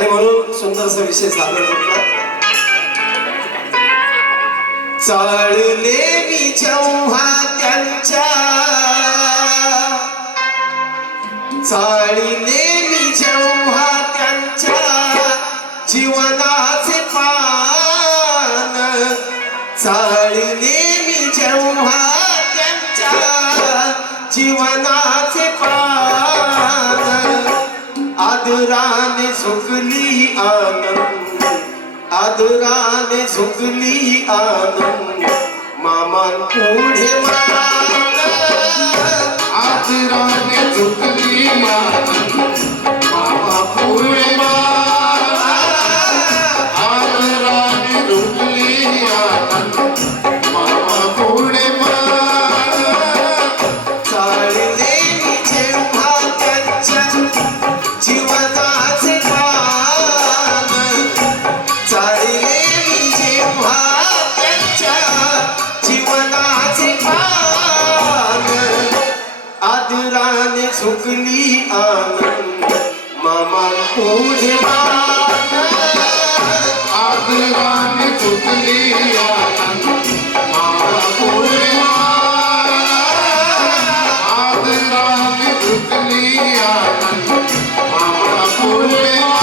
आणि म्हणून सुंदरसा विषय सादर करतो. चालले मी जेव्हा त्यांच्या, चालले मी जेव्हा त्यांच्या जीवनाचे पान, चालले मी जेव्हा त्यांच्या जीवनाचे पान, आदराने झुकली आनंद, आदराने झुकली आनंद, मामांपुढे मान, आदराने झुकली आनंद, मामापुढे मान, आदराने झुकली आनंद, मामापुढे मान. चालले मी जेव्हा त्यांच्या जीवनाचे पान, चालले मी जेव्हा त्यांच्या जीवनाचे पान, आदराने झुकली आनंद, मामांपुढे मान, आदराने झुकली आनंद, मामापुढे मान, आदराने झुकली आनंद, मामापुढे मान.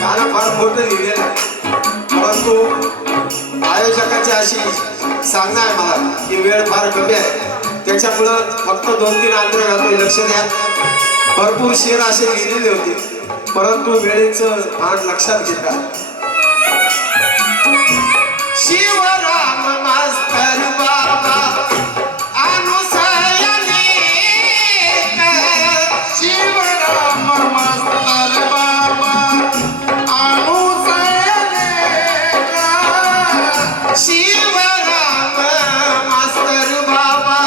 गाणं फार मोठं लिहिलेलं आहे, परंतु आयोजकाची अशी सांगणं आहे मला की वेळ फार कमी आहे, त्याच्यामुळं फक्त 2-3 आंतर घालतो. लक्ष द्या. भरपूर शेर असे लिहिलेले होते, परंतु वेळेचं भान लक्षात घेता. शिवराम मास्तर बाबा अनुसयाने, शिवराम मास्तर बाबा अनुसयाने, शिवराम मास्तर बाबा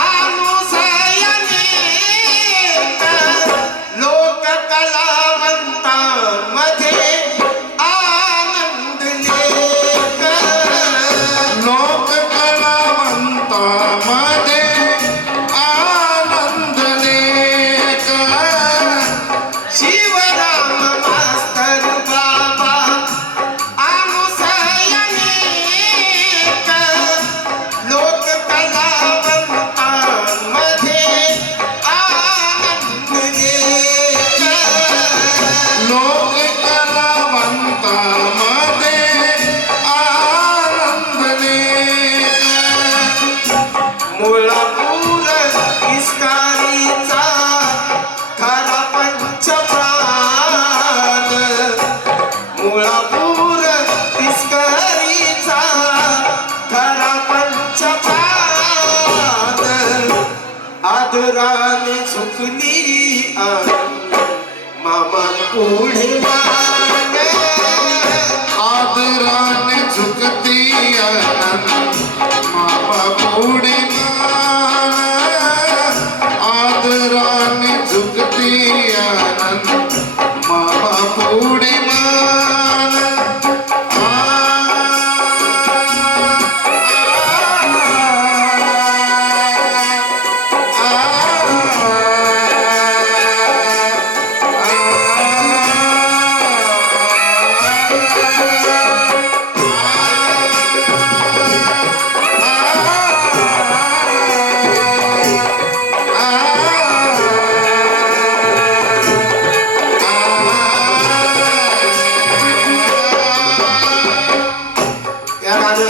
अनुसयाने, लोक कलावंतांमध्ये आनंद लेक, लोक कलावंतामध्ये आनंद लेक. शिवराम मास्तर बाबा अनुसयाने, लोक कलावंतांमध्ये आनंद लेक, लोक कलावंतामध्ये आनंद लेक. मुळापूर इस्कारीचा खरा पंचप्राण, मुळापूर इस्कारीचा खरा पंचप्राण, आदराने झुकली आनंद, मामांपुढे मान, आदराने झुकती आनंद, मामापुढे मान, आदराने झुकती आनंद, मामापुढे मान.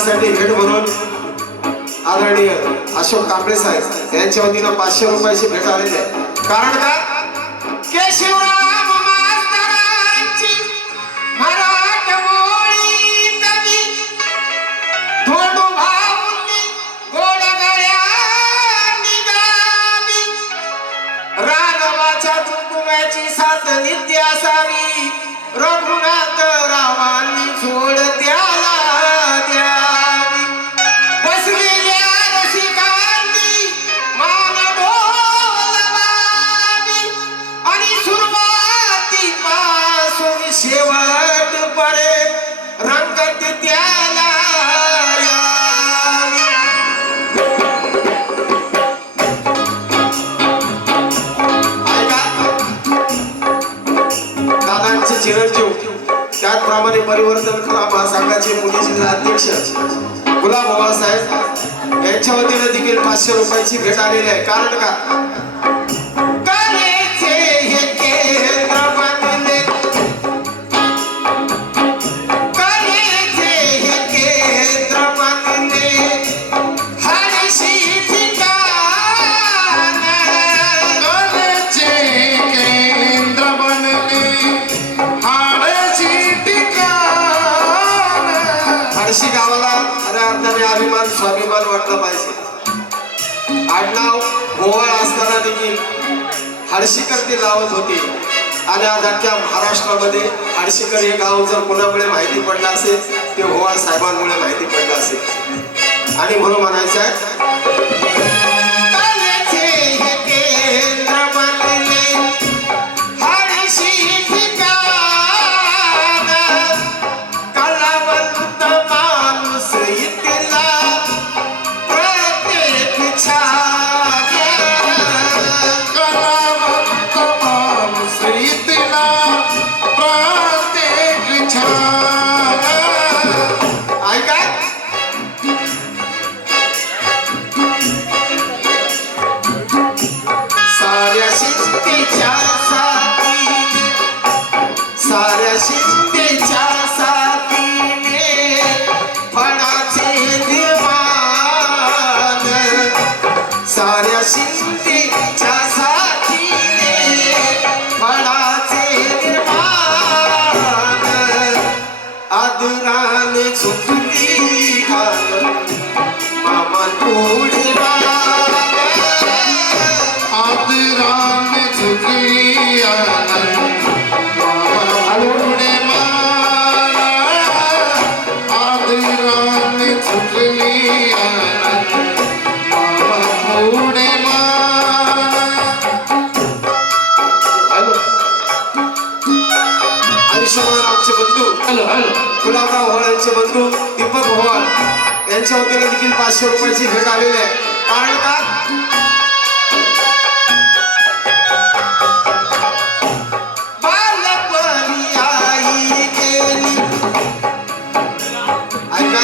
साठी भेट म्हणून आदरणीय अशोक कांबळे साहेब यांच्या वतीनं 500 रुपयाची भेट आलेली आहे. कारण का केशवराम मास्तरांची मराठमोळी कवी धोंडू भाऊंनी गोड गळ्या निघाली, राघवाच्या त्याची साथ नित्य असावी रघुनाथ रामांनी झोड त्याला द्यावी बसलेल्या रसिकांनी मान डोलवावी आणि सुरुवातीपासून शेवटपर्यंत रंगत त्याला यावी. दादांचे चिरंजीव त्याचप्रमाणे परिवर्तन कला महासंघाचे पुणे जिल्हा अध्यक्ष गुलाब साहेब यांच्या वतीने देखील 500 रुपयाची भेट आलेली आहे. कारण का कलेचे हे केंद्र बनले कलेचे हे केंद्र बनले हरशी ठिकाण कलेचे केंद्र बनले हाडची ठिकाण. हरशी गावाला खऱ्या अर्थाने अभिमान स्वाभिमान वाटला पाहिजे. आडनाव गोवाळ असताना देखील हर्षीकर ते लावत होते आणि आज अख्ख्या महाराष्ट्रामध्ये हर्षीकर हे गाव जर कोणामुळे माहिती पडलं असेल ते गोवाळ साहेबांमुळे माहिती पडलं असेल. आणि म्हणून म्हणायचं आहे कलेचे हे केंद्र बनले हरशी ठिकाण कलावंत माणूस इथला प्रत्येक छान कलावंत माणूस इथला प्रत्येक छान. ऐका साऱ्या शिस्तीच्या साथीने साऱ्या शिस्तीच्या साथीने फळाचे निर्माण साऱ्या शिस्तीच्या साथीने फळाचे निर्माण आदराने झुकली घाल मामा पुढे आदराने झुकली आनंद मामा पुढे माना. आदराने झुकली आनंद मामा पुढे माना. आयुष्यमान आमचे बंधू गुलाबराव ओव्हाळ यांचे बंधू दीपक ओव्हाळ यांच्या वतीने देखील 500 रुपयाची भेट आलेली आहे. कारण का बालपणी आई गेली ऐका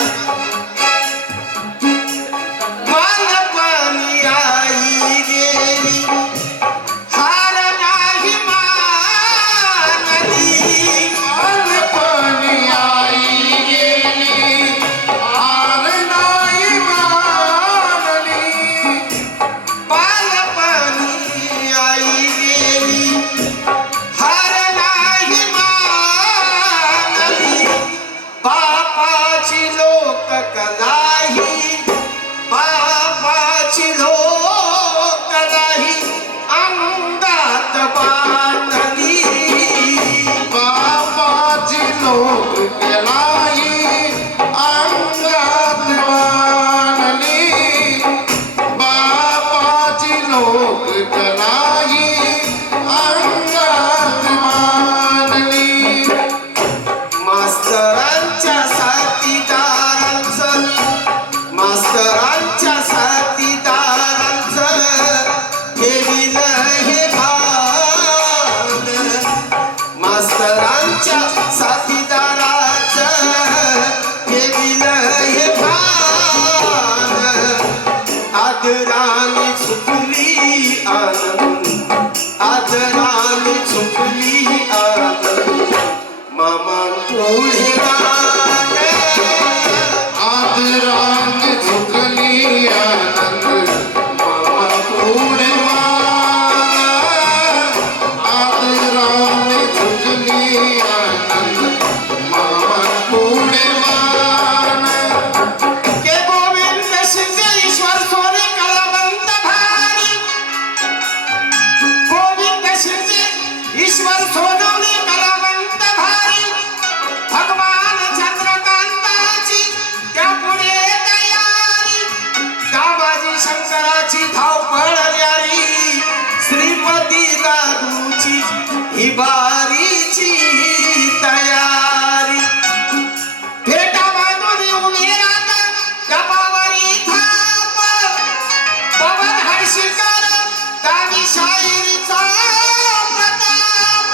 बालपणी आई गेली हार नाही मानली बालपणी आई गेली हार नाही मानली. बालपणी आई गेली हार नाही मानली बापाची लोक कलाही बापाची लोक नाही अंगात बांधली बापाची लोक केलाई अंगात बांधली. बापाची लोक केलाई अंगात बांधली. मास्तरांच्या साथीदारांचं मास्तरांच्या साथीदारांचं ठेविलं हे भान मास्तरांच्या साथीदारांचं ठेविलं हे भान आदराने झुकली आनंद आदराने झुकली आनंद मामा पुढे मान. आदराने झुकली आनंद मामा पुढे माना. आदराने झुकली आनंद मामा पुढे माना. के गोविंद शिंदे ईश्वर सोने कलावंत भारी गोविंद शिंदे ईश्वर सोनवणे कलावंत भारी भगवान चंद्रकांताची त्या पुढे तयारी दाबाजी शंकराची धावपळ न्यारी श्रीपती दादूची ही बारीची तयारी भेटा बांधून उभी राहता डबावरी थाप पवन हर्षिकर दावी शाहिरीचा प्रताप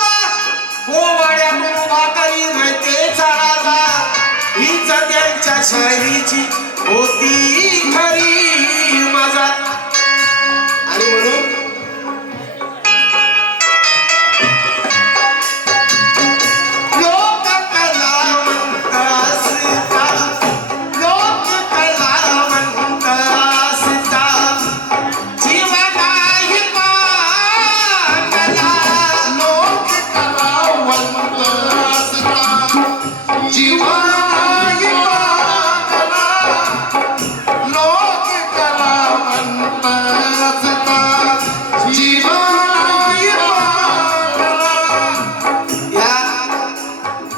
गोवाड्यातून उभा करी रयतेचा राजा हीच त्यांच्या शाहिरीची होती खरी मजा आणि म्हणून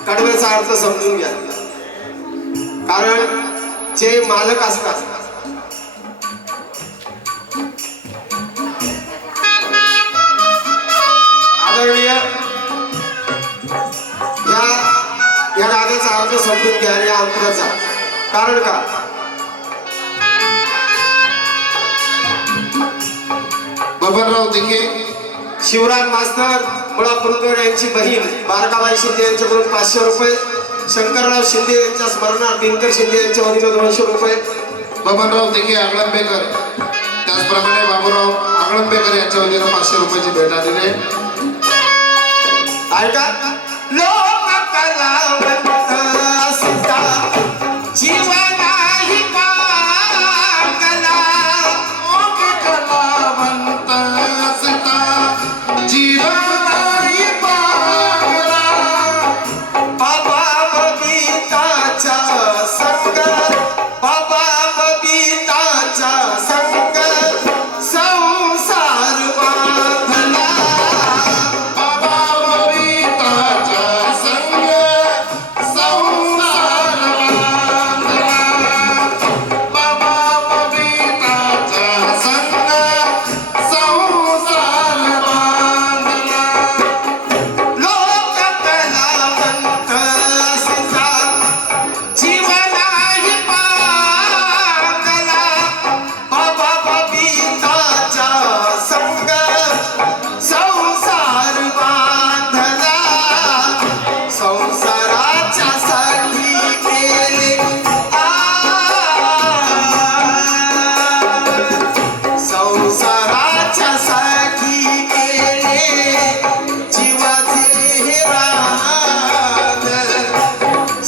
कडव्याचा अर्थ समजून घ्या कारण जे मालक असतात आदरणीय या गाण्याचा अर्थ समजून घ्या या अंतराचा कारण का बबनराव दिघे शिवराज मास्तर मुळा पुरंदर यांची बहीण बारकाबाई शिंदे यांच्याकडून 500 रुपये शंकरराव शिंदे यांच्या स्मरणार्थ दिनकर शिंदे यांच्या वतीने 200 रुपये बबनराव दिघे आगळंबेकर त्याचप्रमाणे बाबूराव आगळंबेकर यांच्या वतीने 500 रुपयाची भेट दिले ऐका लोक कलावंत असता जीवनाही पाकला लोक कलावंत असता जीवनाही पागला बाबा बबिताच्या संग बाबा बबिताच्या संग संसार बांधला बाबा बबिताच्या संग संसार बांधला बाबा बबिताच्या संग संसार बांधला लोक कलावंत असता जीवनाही पाकला बाबा बबिताच्या संग संसार बांधला संसाराच्या साठी केले संसाराच्या साठी केले जीवाचे हे रान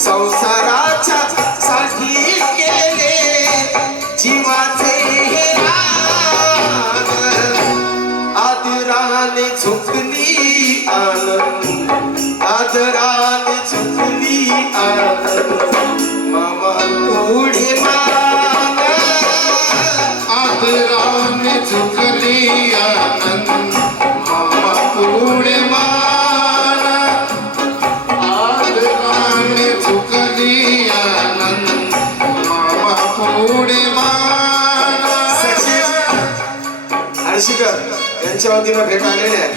संसाराच्या साठी केले जीवाचे हे रान आदराने झुकली आनंद आदराने झुकली आनंद मामा पुढे मान आदराने झुकली आनंद मामा पुढे मान आदराने झुकली आनंद मामा पुढे मान हर्षिकर यांच्या वतीनं भेट आलेले आहे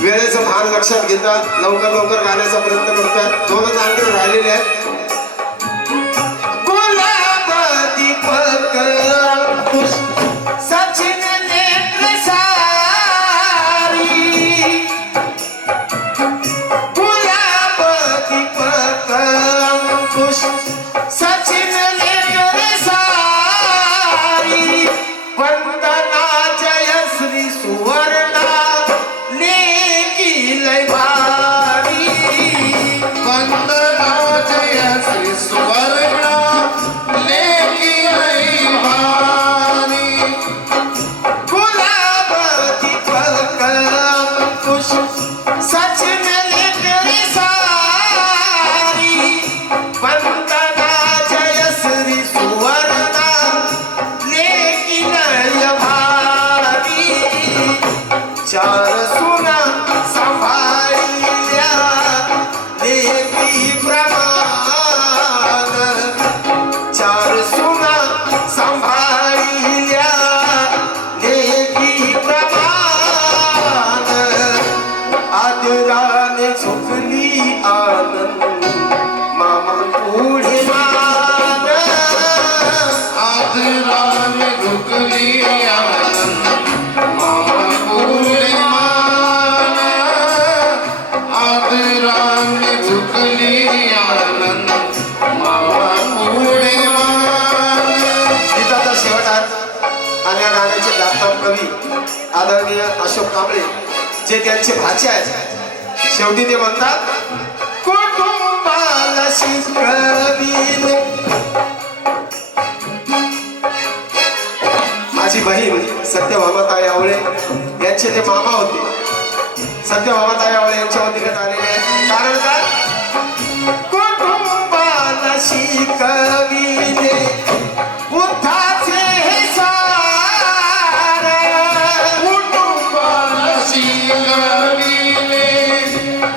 वेळेचं भान लक्षात घेतात लवकर गाण्याचा प्रयत्न करतात 2च अंतर राहिलेले आहेत गुलाब दीपक अंकुश सचिन नेत्र सारी गुलाब दीपक अंकुश सचिन नेत्र सारी वंदना जयश्री सुवर्णा लेकी लय भारी वंदना जय आदराने झुकली आनंद मामा पुढे मान आदराने झुकली आनंद मामा पुढे मान आदराने झुकली आनंद मामा पुढे मान. गीताचा शेवट अर्थ आणि या गाण्याचे गाताव कवी आदरणीय अशोक कांबळे जे त्यांचे भाचे आहेत. शेवटी ते म्हणतात कुटुंबाला शिकविले. माझी बहीण सत्यभामाताई आवळे यांचे ते मामा होते. सत्यभामाताई आवळे यांच्या वतीने आलेले आहेत. कारण काय कुटुंबाला शिकविले बुद्धाचे हे सार कुटुंबाला शिकविले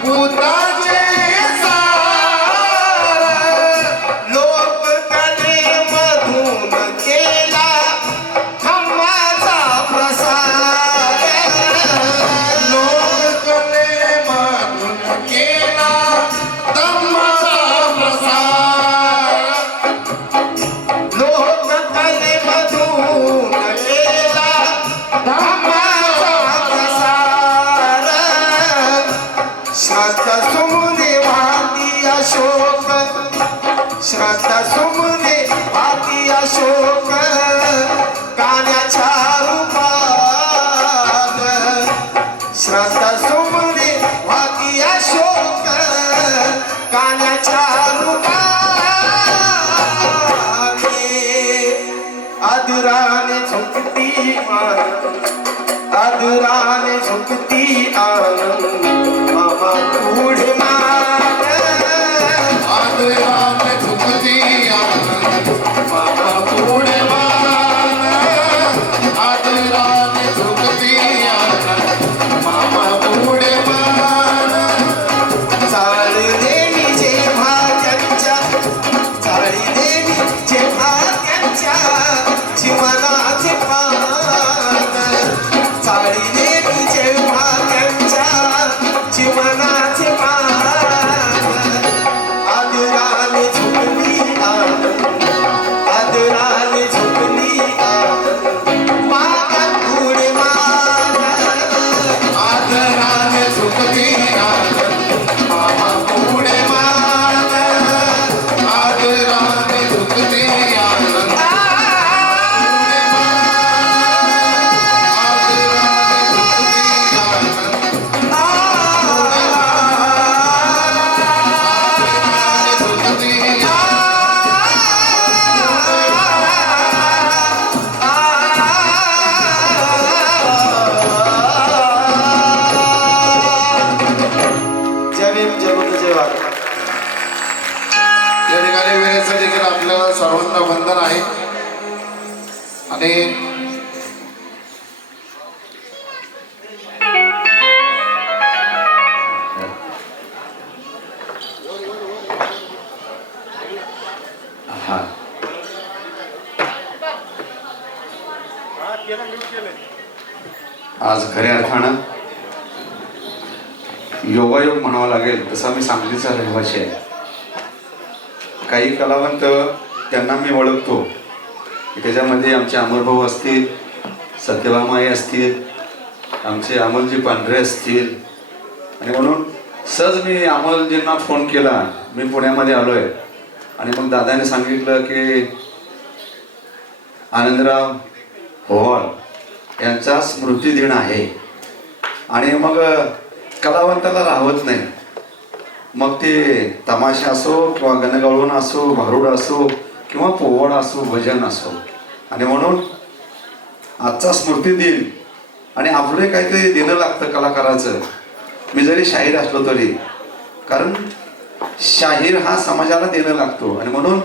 बुद्धाचे सार लोक कलेमधून केला धम्माचा प्रसार लोककलेमधून केला धम्माचा प्रसार लोक कलेमधून केला धम्माचा प्रसार श्रद्धा सुमुने वाती अशोक श्रद्धा सुमुने वाती अशोक गाण्याच्या रूपात श्रद्धा सुमुने वाती अशोक गाण्याच्या रूपाने आदराने झुकती आदराने झुकती आनंद मामा पुढे मान आदराने झुकती आनंद मामा पुढे मान आदराने झुकती आनंद मामा पुढे मान चालले मी जेव्हा त्यांच्या चालले मी जेव्हा त्यांच्या जीवनाचे पान चालले मी जेव्हा त्यांच्या जीवनाचे पान आदराने झुकली आनंद आदराने झुकली आनंद मागा पुढे मान आदराने झुकती आनंद मामा पुढे मान आदराने झुकती आनंद पुढे मान आदराने झुकती जय भीम जय बुद्ध जय भारत. या ठिकाणी वेळेचं देखील आपल्याला सर्वांना वंदन आहे आणि आज खऱ्या अर्थानं योगायोग म्हणावं लागेल तसा मी सांगलीचा रहिवासी आहे. काही कलावंत त्यांना मी ओळखतो की त्याच्यामध्ये आमचे अमरभाऊ असतील, सत्यभामाई असतील, आमचे अमोलजी पांढरे असतील. आणि म्हणून सहज मी अमोलजींना फोन केला, मी पुण्यामध्ये आलो आहे. आणि मग दादाने सांगितलं की आनंदराव होवाळ यांचा स्मृतिदिन आहे आणि मग कलावंताला राहत नाही. मग ते तमाशा असो किंवा गणगवळण असो, भारुड असो किंवा पोवाड असो, भजन असो. आणि म्हणून आजचा स्मृतिदिन आणि आपले काहीतरी देणं लागतं कलाकाराचं. मी जरी शाहीर असलो तरी, कारण शाहीर हा समाजाला देणं लागतो. आणि म्हणून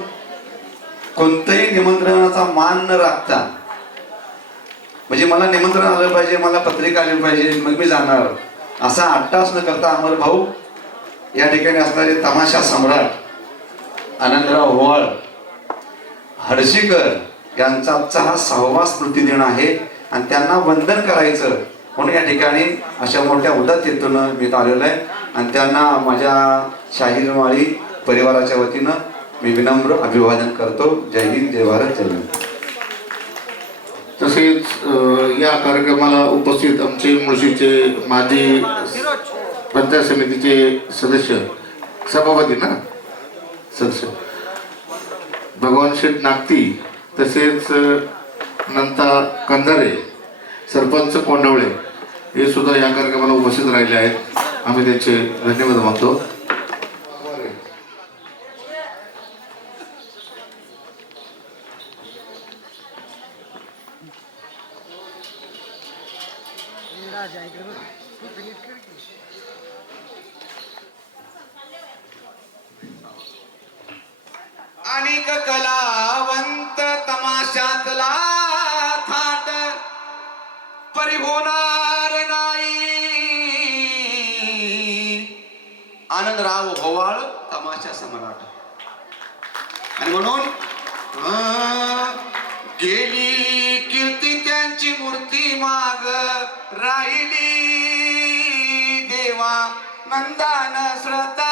कोणत्याही निमंत्रणाचा मान न राखता, म्हणजे मला निमंत्रण आलं पाहिजे, मला पत्रिका आली पाहिजे, मग मी जाणार, असा अट्टास न करता अमर भाऊ या ठिकाणी असणारे तमाशा सम्राट आनंदराव होवाळ हडशीकर यांचा आजचा हा 6वा स्मृतिदिन आहे. आणि त्यांना वंदन करायचं म्हणून या ठिकाणी अशा मोठ्या उदात्तेतून मी आलेलो आहे. आणि त्यांना माझ्या शाहीर माळी परिवाराच्या वतीनं मी विनम्र अभिवादन करतो. जय हिंद, जय भारत, जय हिंद. तसेच या कार्यक्रमाला उपस्थित आमचे मुळशीचे माजी पंचायत समितीचे सदस्य सभापती ना सदस्य भगवान शेठ नागती, तसेच नंता कंधारे, सरपंच कोंडवळे हे सुद्धा या कार्यक्रमाला उपस्थित राहिले आहेत. आम्ही त्यांचे धन्यवाद मानतो. अनेक कलावंत तमाशातला थाट परिभोनार नाही. आनंदराव होवाळ तमाशा सम्राट. आणि म्हणून गेली कीर्ती त्यांची मूर्ती माग राहिली. देवा नंदान श्रद्धा